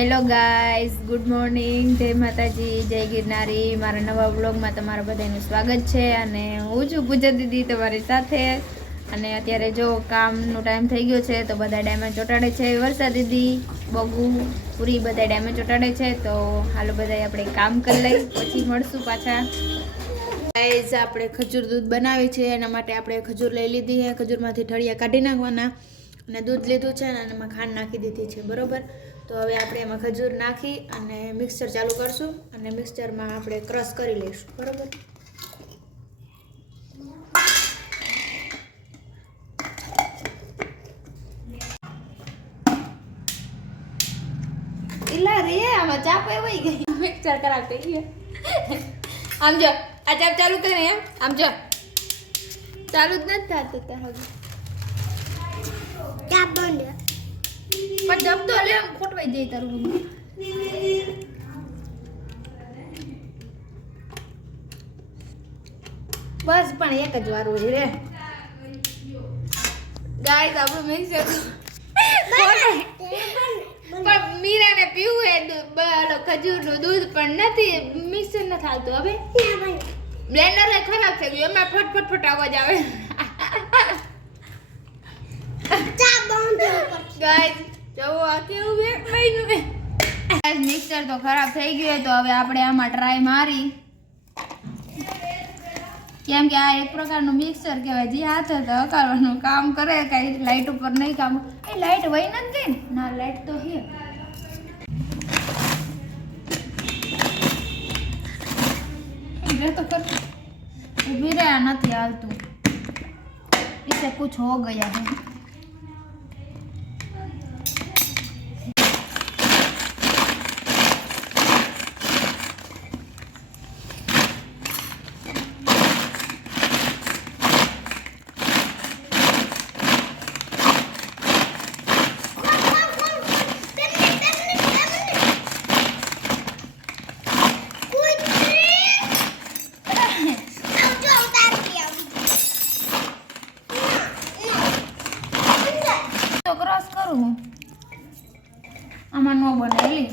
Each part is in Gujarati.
હેલો ગાઈઝ, ગુડ મોર્નિંગ, જય માતાજી, જય ગિરનારી. મારા નવા વ્લોગમાં તમારા બધાનું સ્વાગત છે. અને હું છું પૂજા દીદી તમારી સાથે. અને અત્યારે જો કામનો ટાઈમ થઈ ગયો છે તો બધા ડાયમંડ ચોંટાડે છે. વર્ષા દીદી, બગુ, પૂરી બધા ડાયમંડ ચોંટાડે છે. તો હાલો બધા આપણે કામ કરી લઈ, પછી મળશું પાછા. ગાઈઝ, આપણે ખજૂર દૂધ બનાવી છે, એના માટે આપણે ખજૂર લઈ લીધી છે. ખજૂરમાંથી ઠળિયા કાઢી નાખવાના અને દૂધ લીધું છે અને એમાં ખાંડ નાખી દીધી છે, બરોબર. તો હવે આપણે એમાં ખજૂર નાખી અને મિક્સર ચાલુ કરશું અને મિક્સરમાં આપણે ક્રશ કરી લઈશું, બરોબર. ઇલા રે, આમાં ચાપ વહી ગઈ, મિક્સર ખરાબ થઈ ગયું. આમ જો, આ ચાપ ચાલુ કરે એમ, આમ જો ચાલુ જ નથી થતું તાર હવે ચાપ બંધ. પણ જબ તો લે ખોટવાઈ જાય તારું. બસ પણ એક જ વાર હોય રે ગાઈસ, આપણું મિક્સર પણ મીરાને પીવું એ ખજૂરનું દૂધ પણ નથી, મિક્સર નથી હાલતું. હવે બ્લેન્ડર ખરાબ થઈ ગયું, એમાં ફટફટ અવાજ આવે. ગાઈસ જો આ કેવું બે મહિનું બે મિક્સર તો ખરાબ થઈ ગયું. તો હવે આપણે આમાં ટ્રાય મારી, કેમ કે આ એક પ્રકારનું મિક્સર કહેવાય, જે હાથે તો હકારવાનું કામ કરે, કાંઈ લાઇટ ઉપર નહીં કામ. એ લાઇટ વહી નથી ગઈ ના, લાઇટ તો હે. તો કર ઉભી રહ્યા નથી હાલતું, इसे कुछ हो गया है. આમાં નો બનાવેલી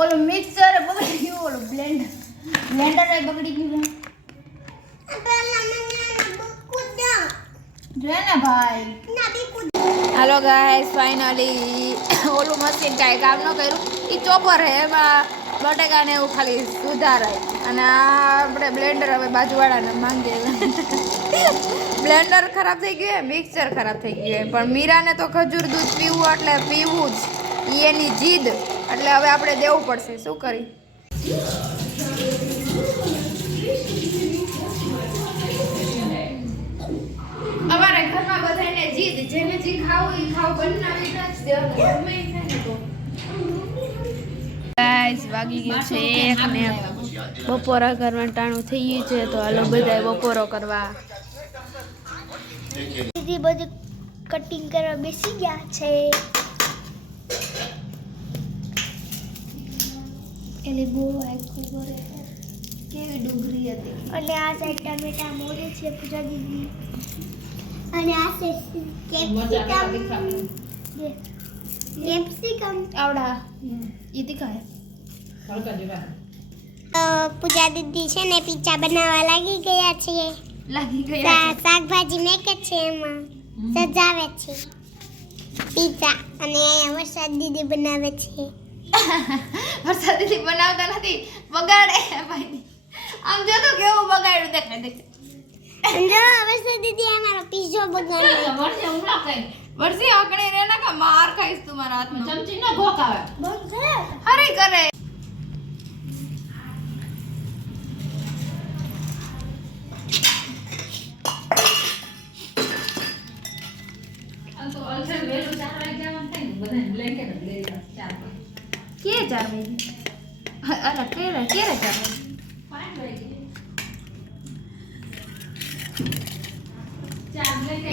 ઓલું મિક્સર બગડી ગયું, ઓલું બ્લેન્ડર બગડી ગયું છે ને ભાઈ. હાલો ગાઈસ, ફાઇનલી ઓલું મશીન કાંઈ કામ ન કર્યું. એ ચોપર હે, એમાં બટેકાને એવું ખાલી સુધારાય. અને આપણે બ્લેન્ડર હવે બાજુવાળાને માંગીએ. બ્લેન્ડર ખરાબ થઈ ગયું, મિક્સર ખરાબ થઈ ગયું. પણ મીરાને તો ખજૂર દૂધ પીવું એટલે પીવું જ, એની જીદ. એટલે હવે આપણે દેવું પડશે, શું કરી. અમારે ઘરમાં બધાને જીદ, જેને જે ખાવું એ ખાવું, બનાવી જ દેવાનું. ગાઈસ, વાગી ગયું છે 1 ને બપોરા કરવાનું ટાણું થઈ ગયું છે. તો હાલો બધા બપોરો કરવા. દીદી બધું કટિંગ કરવા બેસી ગયા છે. એટલે બહુ ખબર કેવી ડુંગળી હતી. અને આ સાઈડ ટમેટા મોરે છે પૂજા દીદી. અને આ કેપ્સિકમ આવડા એ તીખાય. પૂજા દીદી છે ને પીઝા બનાવવા લાગી ગયા છે. શાકભાજી મેકે છે, એમાં સજાવે છે પીઝા. અને વરસાદ દીદી બનાવે છે. વરસાદ દીદી બનાવતા નથી, બગાડે ભાઈ. આમ જો તો કેવું બગાડ્યું, દેખાય દેખાય. જો વરસાદ દીદી અમારો પીઝો બગાડ્યો. વર્ષે હું ના ખાઈ, વર્ષે આકડે રે ના કા માર ખાઈશ તમારા હાથમાં. ચમચી ના ભોકાવે બસ કરે હરી કરે. કે 4 વાગે અલા કેરે 4 વાગે 5 વાગે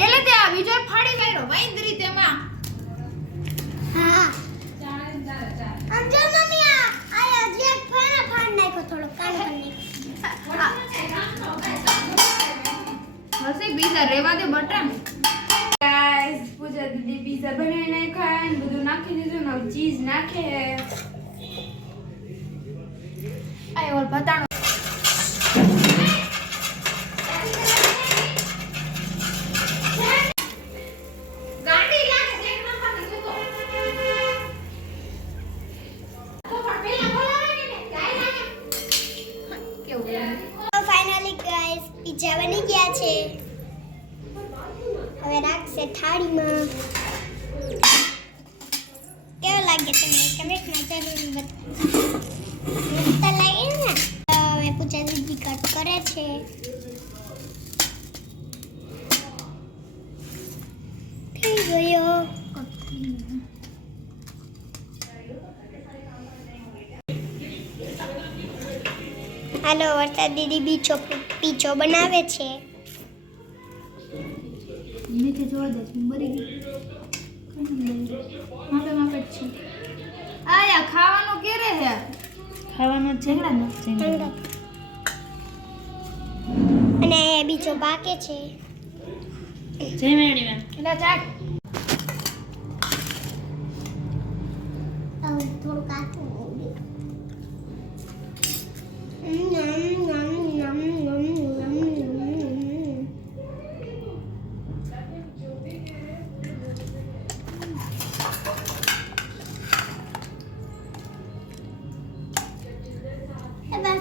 એટલે તે આ બીજો ફાડી માર્યો વાઈન્દ્રી તેમાં. હા 4 અંજો મમ્મી આ જે ફાડ નાખ્યો થોડો કામ કરી. હસી પીઝા રેવા દે બટન ગાઈસ પૂજા દીદી પીઝા બનાવીને ખાય ને બધું નાખી દીધું ને ચીઝ નાખે આય ઓર પતાણો ગાડી લાગે એક નંબર ની જતો તો પણ પેલા બોલાવે ને ગાય લાગે કેવું ફાઇનલી ગાઈસ પિઝા બની ગયા છે હવે રાખશે થાળીમાં કેવો લાગે તમને કમેન્ટમાં જરૂર બતાવો મસ્ત લાગે ને હવે પૂજા દીદી કટ કરે છે થઈ ગયો હાલો વરસાદ દીદી પીછો બનાવે છે નીચે જોવા દે છે મરી ગઈ માપે જ છે આયા ખાવાનું કેરે હે ખાવાનું ઝેંગડા ન અને બીજો બાકી છે જય મેડી મેમ એલા ચાક થોડું કાચું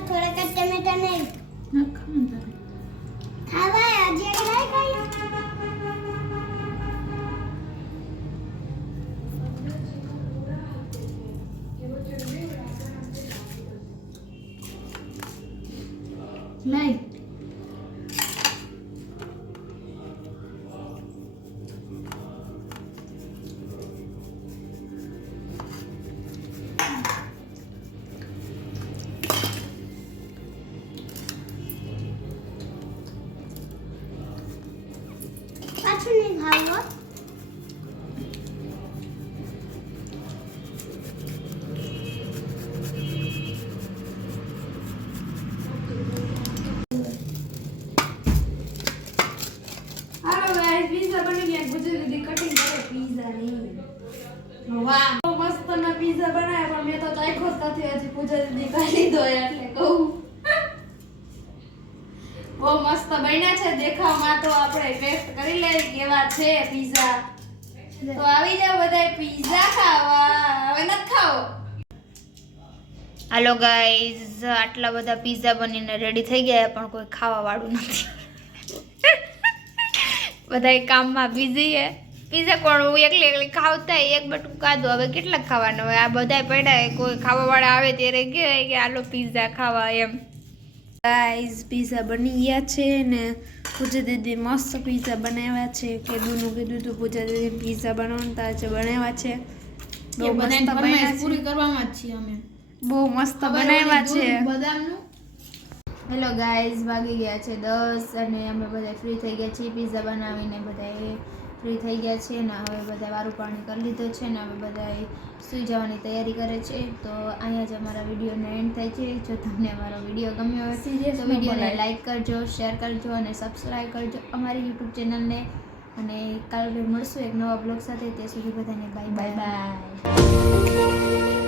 થોડાક ટમેટા નહીં ખાવા હજી એક નહીં લઈ પાછું નહીં ખાવું હાલો ગાઈસ પીઝા બની ગયા પૂજા દીદી કટિંગ કરે પીઝા ની વાહ બહુ મસ્ત ના પીઝા બનાવ્યા પણ મેં તો ચાખ્યો જ નથી હજી પૂજા દીદી ખાઈ લીધો એટલે કહું બહુ મસ્ત બન્યા છે દેખાવમાં તો આપણે ટેસ્ટ કરી લઈએ કેવા છે પીઝા તો આવી જાવ બધાય પીઝા ખાવા હવે નથી ખાવો હાલો ગાઈઝ આટલા બધા પીઝા બનીને રેડી થઈ ગયા પણ કોઈ ખાવા વાળું નથી બધાય કામમાં બિઝી છે પીઝા કોણ એકલી ખાવતા એક બટકું ખાધું હવે કેટલા ખાવાના હોય આ બધાય પડ્યા કોઈ ખાવા વાળા આવે ત્યારે કહે કે આલો પીઝા ખાવા એમ ગાઈઝ પીઝા બની ગયા છે ને પૂજા દીદી મસ્ત પીઝા બનાવ્યા છે કીધું તો પૂજા દીદી પીઝા બનાવતા છે બનાવ્યા છે બહુ મસ્ત બનાવ્યા પૂરી કરવામાં જ છીએ અમે બહુ મસ્ત બનાવ્યા છે બદામનું હેલો ગાઈઝ વાગી ગયા છે 10 અને અમે બધા ફ્રી થઈ ગયા છીએ પીઝા બનાવીને બધા ફ્રી થઈ ગયા છે ને હવે બધા વારું પાણી કરી લીધો છે ને હવે બધા સૂઈ જવાની તૈયારી કરે છે તો અહીંયા જ અમારા વિડીયોનો એન્ડ થાય છે જો તમને અમારો વિડીયો ગમ્યો હોય તો વિડીયોને લાઈક કરજો શેર કરજો અને સબસ્ક્રાઈબ કરજો અમારી યુટ્યુબ ચેનલને અને કાલે મળશું એક નવા બ્લોગ સાથે તે સુધી બધાને બાય બાય.